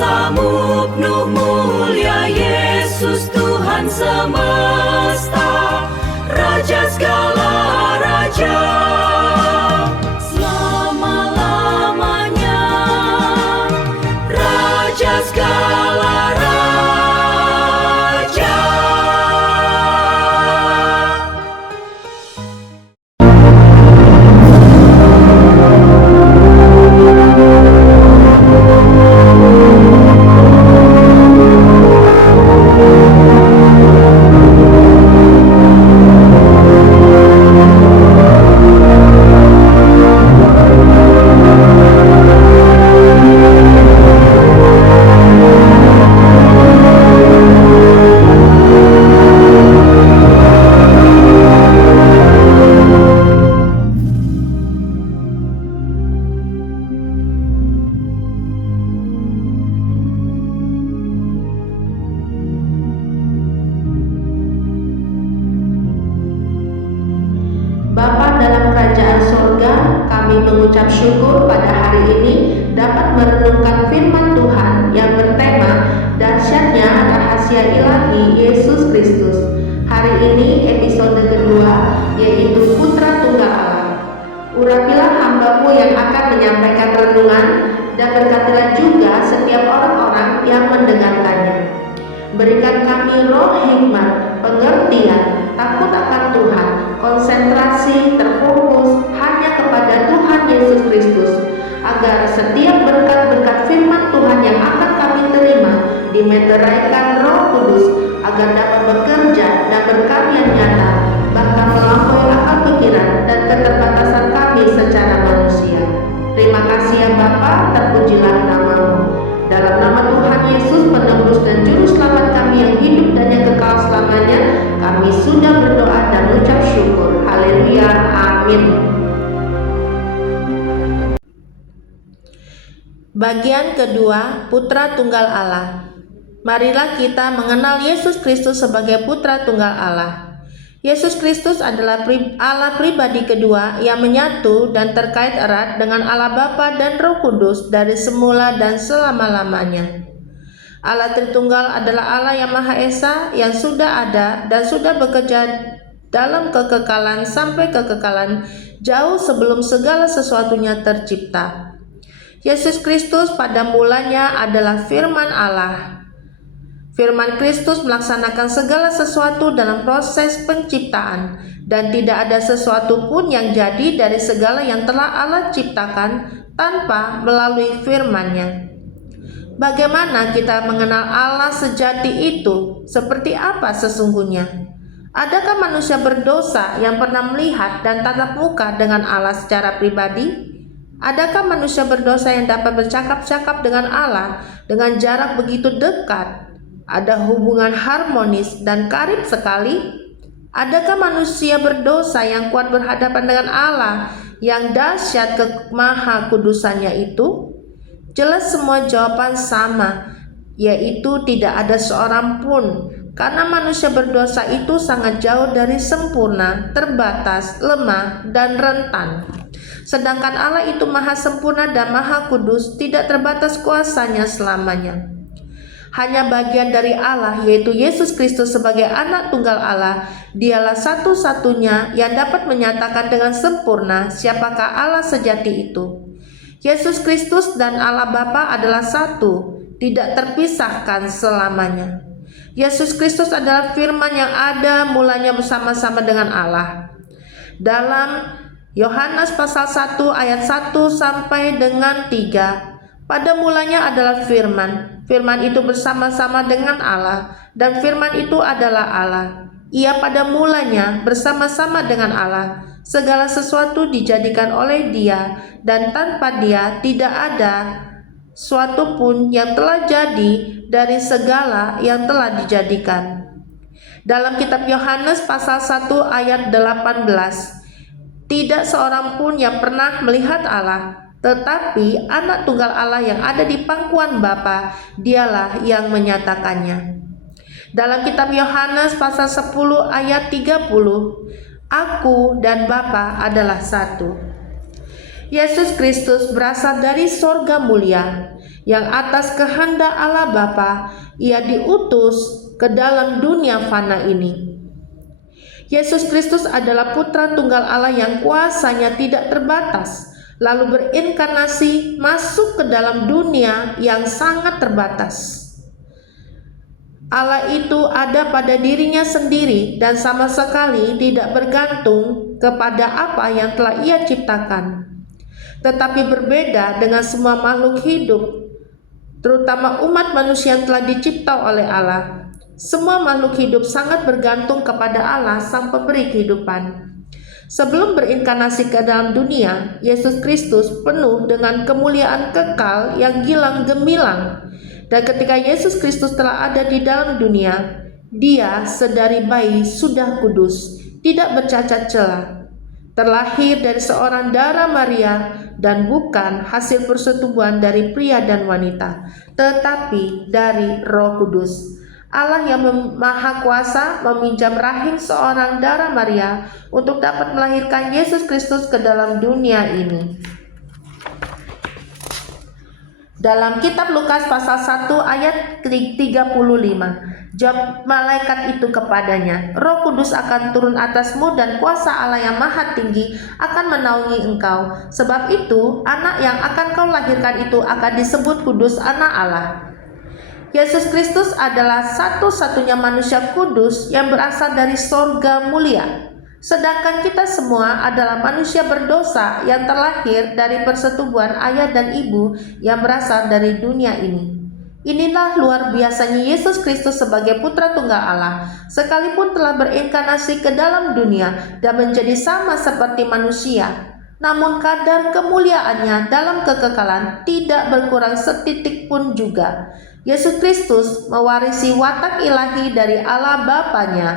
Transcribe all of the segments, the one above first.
kuasamu penuh mulia Yesus Tuhan semesta, Raja segala raja, selama-lamanya, Raja segala raja. Bapa dalam kerajaan surga, kami mengucap syukur pada hari ini dapat merenungkan firman Tuhan yang bertema dahsyatnya rahasia ilahi Yesus Kristus. Hari ini episode kedua, yaitu Putra Tunggal Allah. Urapilah hamba-Mu yang akan menyampaikan renungan, dan berkatilah juga setiap orang-orang yang mendengarkannya. Berikan kami roh hikmat, pengertian, takut akan Tuhan, konsentrasi, terfokus hanya kepada Tuhan Yesus Kristus, agar setiap berkat-berkat firman Tuhan yang akan kami terima dimeteraikan Roh Kudus, agar dapat bekerja dan berkarya nyata, bahkan melampaui akal pikiran dan keterbatasan kami secara manusia. Terima kasih ya Bapa, terpujilah nama-Mu. Dalam nama Tuhan Yesus, penebus dan juru selamat kami yang hidup dan yang kekal selamanya, kami sudah berdoa dan mengucap syukur. Haleluya, amin. Bagian kedua, Putra Tunggal Allah. Marilah kita mengenal Yesus Kristus sebagai Putra Tunggal Allah. Yesus Kristus adalah Allah pribadi kedua yang menyatu dan terkait erat dengan Allah Bapa dan Roh Kudus dari semula dan selama-lamanya. Allah Tritunggal adalah Allah yang Maha Esa, yang sudah ada dan sudah bekerja dalam kekekalan sampai kekekalan, jauh sebelum segala sesuatunya tercipta. Yesus Kristus pada mulanya adalah firman Allah. Firman Kristus melaksanakan segala sesuatu dalam proses penciptaan, dan tidak ada sesuatu pun yang jadi dari segala yang telah Allah ciptakan tanpa melalui firman-Nya. Bagaimana kita mengenal Allah sejati itu? Seperti apa sesungguhnya? Adakah manusia berdosa yang pernah melihat dan tatap muka dengan Allah secara pribadi? Adakah manusia berdosa yang dapat bercakap-cakap dengan Allah dengan jarak begitu dekat? Ada hubungan harmonis dan karib sekali? Adakah manusia berdosa yang kuat berhadapan dengan Allah yang dahsyat kemaha kudusannya itu? Jelas semua jawaban sama, yaitu tidak ada seorang pun, karena manusia berdosa itu sangat jauh dari sempurna, terbatas, lemah, dan rentan. Sedangkan Allah itu maha sempurna dan maha kudus, tidak terbatas kuasanya selamanya. Hanya bagian dari Allah, yaitu Yesus Kristus sebagai anak tunggal Allah, dialah satu-satunya yang dapat menyatakan dengan sempurna siapakah Allah sejati itu. Yesus Kristus dan Allah Bapa adalah satu, tidak terpisahkan selamanya. Yesus Kristus adalah firman yang ada mulanya bersama-sama dengan Allah. Dalam Yohanes pasal 1 ayat 1 sampai dengan 3, pada mulanya adalah firman. Firman itu bersama-sama dengan Allah, dan firman itu adalah Allah. Ia pada mulanya bersama-sama dengan Allah. Segala sesuatu dijadikan oleh Dia, dan tanpa Dia tidak ada suatu pun yang telah jadi dari segala yang telah dijadikan. Dalam kitab Yohanes pasal 1 ayat 18, tidak seorang pun yang pernah melihat Allah, tetapi anak tunggal Allah yang ada di pangkuan Bapa, dialah yang menyatakannya. Dalam kitab Yohanes pasal 10 ayat 30, Aku dan Bapa adalah satu. Yesus Kristus berasal dari sorga mulia. yang atas kehendak Allah Bapa ia diutus ke dalam dunia fana ini. Yesus Kristus adalah Putra Tunggal Allah yang kuasanya tidak terbatas, lalu berinkarnasi masuk ke dalam dunia yang sangat terbatas. Allah itu ada pada dirinya sendiri dan sama sekali tidak bergantung kepada apa yang telah Ia ciptakan, tetapi berbeda dengan semua makhluk hidup, terutama umat manusia yang telah dicipta oleh Allah. Semua makhluk hidup sangat bergantung kepada Allah sang pemberi kehidupan. Sebelum berinkarnasi ke dalam dunia, Yesus Kristus penuh dengan kemuliaan kekal yang gilang gemilang. Dan ketika Yesus Kristus telah ada di dalam dunia, Dia sedari bayi sudah kudus, tidak bercacat celah, terlahir dari seorang darah Maria, dan bukan hasil persetubuhan dari pria dan wanita, tetapi dari Roh Kudus. Allah yang Maha Kuasa meminjam rahim seorang darah Maria untuk dapat melahirkan Yesus Kristus ke dalam dunia ini. Dalam kitab Lukas pasal 1 ayat 35, jawab malaikat itu kepadanya, Roh Kudus akan turun atasmu dan kuasa Allah yang Maha Tinggi akan menaungi engkau. Sebab itu anak yang akan kau lahirkan itu akan disebut kudus, anak Allah. Yesus Kristus adalah satu-satunya manusia kudus yang berasal dari sorga mulia. Sedangkan kita semua adalah manusia berdosa yang terlahir dari persetubuhan ayah dan ibu yang berasal dari dunia ini. Inilah luar biasanya Yesus Kristus sebagai Putra Tunggal Allah, sekalipun telah berinkarnasi ke dalam dunia dan menjadi sama seperti manusia. Namun kadar kemuliaannya dalam kekekalan tidak berkurang setitik pun juga. Yesus Kristus mewarisi watak ilahi dari Allah Bapanya.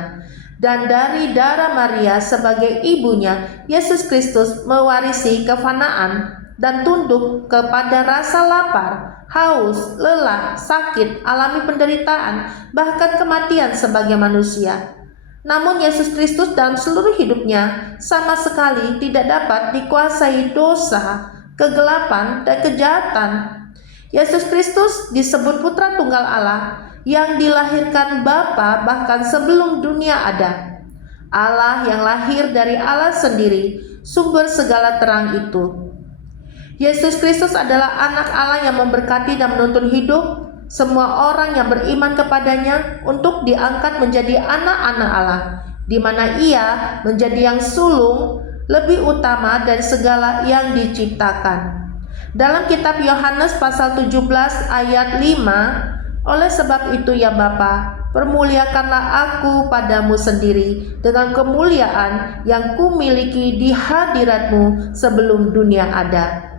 Dan dari darah Maria sebagai ibunya, Yesus Kristus mewarisi kefanaan dan tunduk kepada rasa lapar, haus, lelah, sakit, alami penderitaan, bahkan kematian sebagai manusia. Namun Yesus Kristus dalam seluruh hidupnya sama sekali tidak dapat dikuasai dosa, kegelapan, dan kejahatan. Yesus Kristus disebut Putra Tunggal Allah yang dilahirkan Bapa bahkan sebelum dunia ada. Allah yang lahir dari Allah sendiri, sumber segala terang itu. Yesus Kristus adalah anak Allah yang memberkati dan menuntun hidup semua orang yang beriman kepadanya untuk diangkat menjadi anak-anak Allah, di mana Ia menjadi yang sulung lebih utama dari segala yang diciptakan. Dalam kitab Yohanes pasal 17 ayat 5, oleh sebab itu ya Bapa, permuliakanlah aku padamu sendiri dengan kemuliaan yang kumiliki di hadiratmu sebelum dunia ada.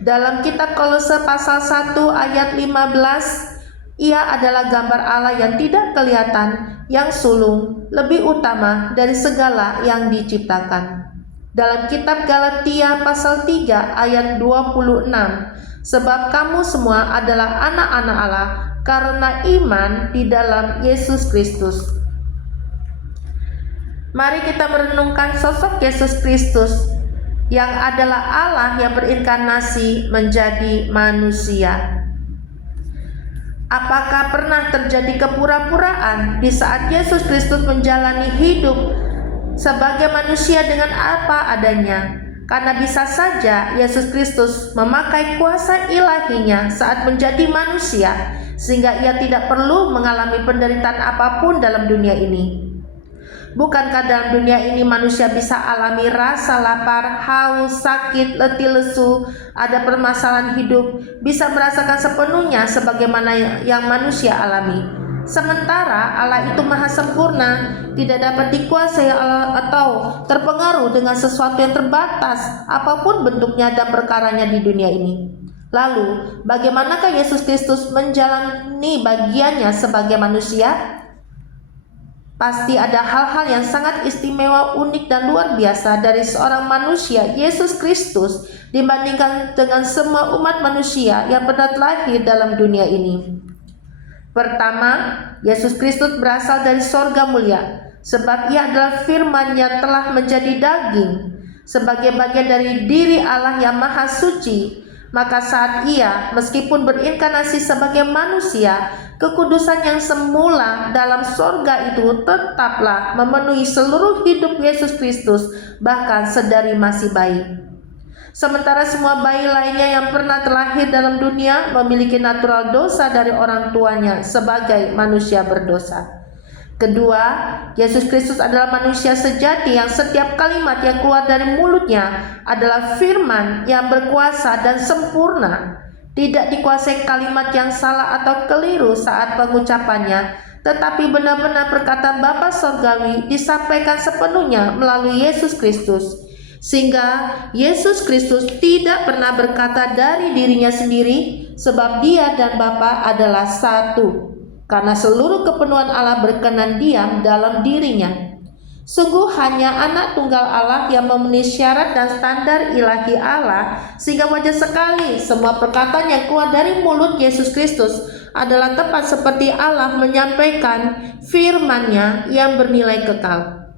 Dalam kitab Kolose pasal 1 ayat 15, Ia adalah gambar Allah yang tidak kelihatan, yang sulung, lebih utama dari segala yang diciptakan. Dalam kitab Galatia pasal 3 ayat 26, sebab kamu semua adalah anak-anak Allah karena iman di dalam Yesus Kristus. Mari kita merenungkan sosok Yesus Kristus yang adalah Allah yang berinkarnasi menjadi manusia. Apakah pernah terjadi kepura-puraan di saat Yesus Kristus menjalani hidup sebagai manusia dengan apa adanya? Karena bisa saja Yesus Kristus memakai kuasa ilahinya saat menjadi manusia, sehingga Ia tidak perlu mengalami penderitaan apapun dalam dunia ini. Bukankah dalam dunia ini manusia bisa alami rasa lapar, haus, sakit, letih lesu, ada permasalahan hidup, bisa merasakan sepenuhnya sebagaimana yang manusia alami. Sementara Allah itu maha sempurna, tidak dapat dikuasai atau terpengaruh dengan sesuatu yang terbatas, apapun bentuknya dan perkaranya di dunia ini. Lalu, bagaimanakah Yesus Kristus menjalani bagiannya sebagai manusia? Pasti ada hal-hal yang sangat istimewa, unik, dan luar biasa dari seorang manusia, Yesus Kristus, dibandingkan dengan semua umat manusia yang pernah lahir dalam dunia ini. Pertama, Yesus Kristus berasal dari sorga mulia, sebab Ia adalah firman yang telah menjadi daging, sebagai bagian dari diri Allah yang maha suci, Maka saat ia meskipun berinkarnasi sebagai manusia, kekudusan yang semula dalam sorga itu tetaplah memenuhi seluruh hidup Yesus Kristus, bahkan sedari masih bayi. Sementara semua bayi lainnya yang pernah terlahir dalam dunia memiliki natural dosa dari orang tuanya sebagai manusia berdosa. Kedua, Yesus Kristus adalah manusia sejati yang setiap kalimat yang keluar dari mulutnya adalah firman yang berkuasa dan sempurna. Tidak dikuasai kalimat yang salah atau keliru saat pengucapannya, tetapi benar-benar perkataan Bapa Sorgawi disampaikan sepenuhnya melalui Yesus Kristus. Sehingga Yesus Kristus tidak pernah berkata dari dirinya sendiri, sebab Dia dan Bapa adalah satu. Karena seluruh kepenuhan Allah berkenan diam dalam dirinya. Sungguh hanya Anak Tunggal Allah yang memenuhi syarat dan standar ilahi Allah, sehingga wajar sekali semua perkataan yang keluar dari mulut Yesus Kristus adalah tepat seperti Allah menyampaikan firman-Nya yang bernilai kekal.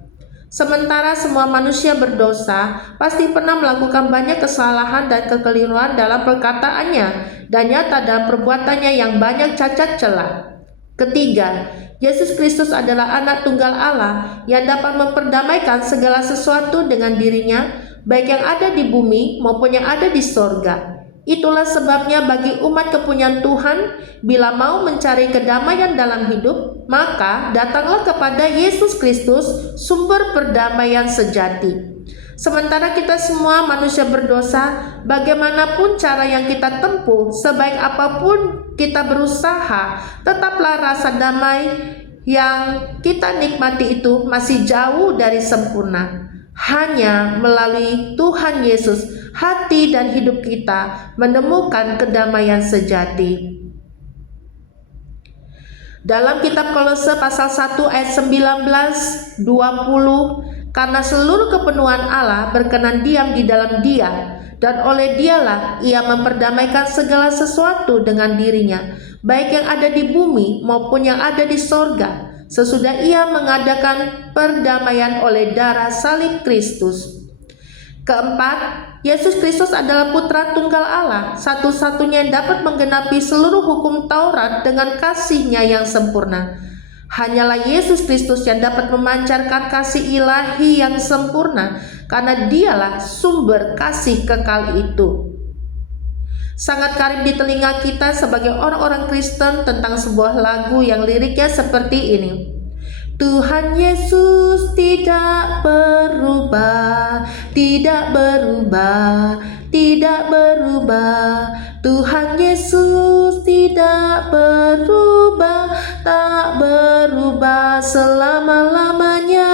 Sementara semua manusia berdosa pasti pernah melakukan banyak kesalahan dan kekeliruan dalam perkataannya dan nyata dalam perbuatannya yang banyak cacat celah. Ketiga, Yesus Kristus adalah Anak Tunggal Allah yang dapat memperdamaikan segala sesuatu dengan dirinya, baik yang ada di bumi maupun yang ada di sorga. Itulah sebabnya bagi umat kepunyaan Tuhan, bila mau mencari kedamaian dalam hidup, maka datanglah kepada Yesus Kristus, sumber perdamaian sejati. Sementara kita semua manusia berdosa, bagaimanapun cara yang kita tempuh, sebaik apapun kita berusaha, tetaplah rasa damai yang kita nikmati itu masih jauh dari sempurna. Hanya melalui Tuhan Yesus, hati dan hidup kita menemukan kedamaian sejati. Dalam kitab Kolose pasal 1 ayat 19, 20, karena seluruh kepenuhan Allah berkenan diam di dalam Dia, dan oleh Dialah Ia memperdamaikan segala sesuatu dengan dirinya, baik yang ada di bumi maupun yang ada di sorga, sesudah Ia mengadakan perdamaian oleh darah salib Kristus. Keempat, Yesus Kristus adalah Putra Tunggal Allah, satu-satunya yang dapat menggenapi seluruh hukum Taurat dengan kasih-Nya yang sempurna. Hanyalah Yesus Kristus yang dapat memancarkan kasih ilahi yang sempurna, karena Dialah sumber kasih kekal itu. Sangat karib di telinga kita sebagai orang-orang Kristen tentang sebuah lagu yang liriknya seperti ini. Tuhan Yesus tidak berubah, tidak berubah, tidak berubah. Tuhan Yesus tidak berubah, tak berubah selama-lamanya.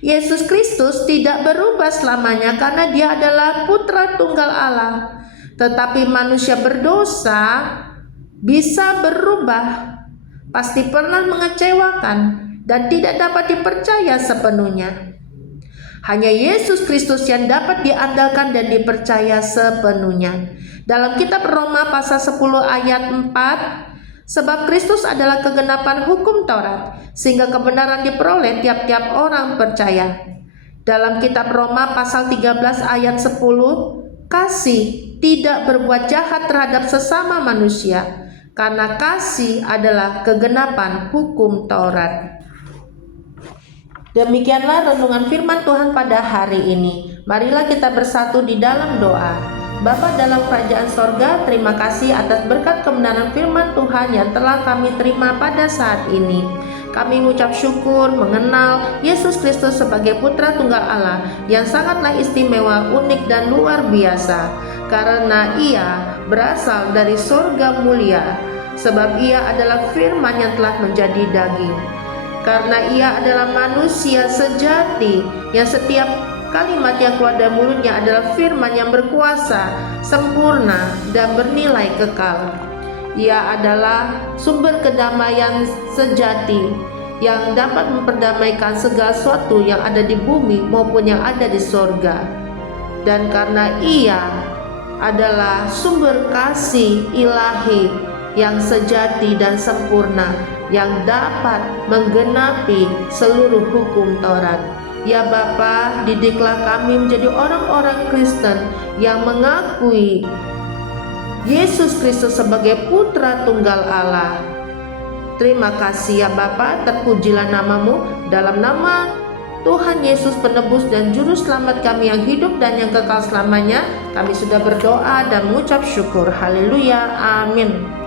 Yesus Kristus tidak berubah selamanya karena Dia adalah Putra Tunggal Allah. Tetapi manusia berdosa bisa berubah, pasti pernah mengecewakan dan tidak dapat dipercaya sepenuhnya. Hanya Yesus Kristus yang dapat diandalkan dan dipercaya sepenuhnya. Dalam kitab Roma pasal 10 ayat 4, sebab Kristus adalah kegenapan hukum Taurat, sehingga kebenaran diperoleh tiap-tiap orang percaya. Dalam kitab Roma pasal 13 ayat 10, kasih tidak berbuat jahat terhadap sesama manusia, karena kasih adalah kegenapan hukum Taurat. Demikianlah renungan firman Tuhan pada hari ini. Marilah kita bersatu di dalam doa. Bapa dalam kerajaan sorga, terima kasih atas berkat kebenaran firman Tuhan yang telah kami terima pada saat ini. Kami mengucap syukur mengenal Yesus Kristus sebagai Putra Tunggal Allah yang sangatlah istimewa, unik dan luar biasa, karena Ia berasal dari surga mulia, sebab Ia adalah firman yang telah menjadi daging. Karena Ia adalah manusia sejati yang setiap kalimat yang keluar dari mulutnya adalah firman yang berkuasa, sempurna dan bernilai kekal. Ia adalah sumber kedamaian sejati yang dapat memperdamaikan segala sesuatu yang ada di bumi maupun yang ada di sorga. Dan karena Ia adalah sumber kasih ilahi yang sejati dan sempurna, yang dapat menggenapi seluruh hukum Taurat. Ya Bapa, didiklah kami menjadi orang-orang Kristen yang mengakui Yesus Kristus sebagai Putra Tunggal Allah. Terima kasih ya Bapa, terpujilah namamu. Dalam nama Tuhan Yesus penebus dan juru selamat kami yang hidup dan yang kekal selamanya, kami sudah berdoa dan mengucap syukur. Haleluya, amin.